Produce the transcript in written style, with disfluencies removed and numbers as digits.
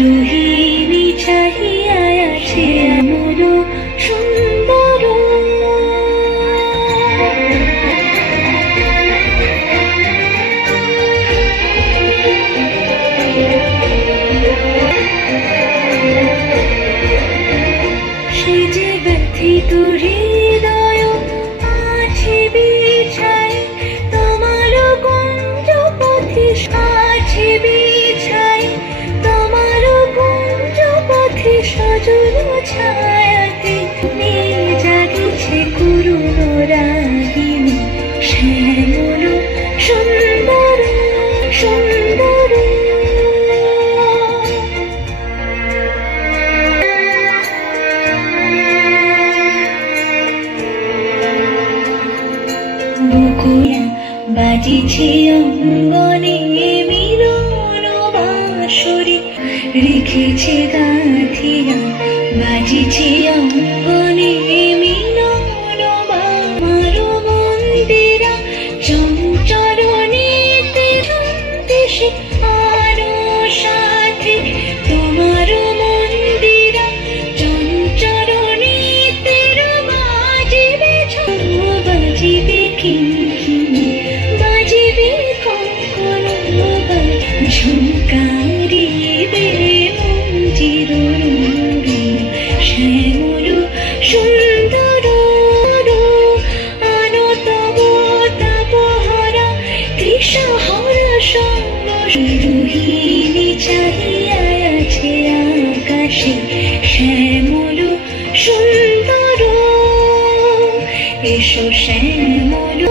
রোহিণী চাহিয়া আছে এমন সুন্দর। সে যে ব্যথিত হৃদয় আছে বিছায় তোমার কুঞ্জ পথে, আছে বিছায় তোমার কুঞ্জ পথে সজল ছায়াতে জাগিছে করুণ রাগিনী শ্যামল সুন্দর সুন্দর। বকুয়া বাজিছে অঙ্গনে মিলন বাঁশরি, রেখেছে গাঁথিয়া বাজিছে অঙ্গনে মিলন আমার মন্দিরা চঞ্চরণীতে দেশে আরো সাথে তোমার মন্দিরা চঞ্চরণীতে বাজিবে বাজিবে কিঙ্কিণী বাজিবে কঙ্কণ ঝুঁকারিবে মঞ্জির রঙিন শ্যামল সুন্দর। আনো তব তাপহরা তৃষাহরা সঙ্গ, রোহিণী চাহিয়া আছে আকাশে শ্যামল সুন্দর। এসো শ্যামল।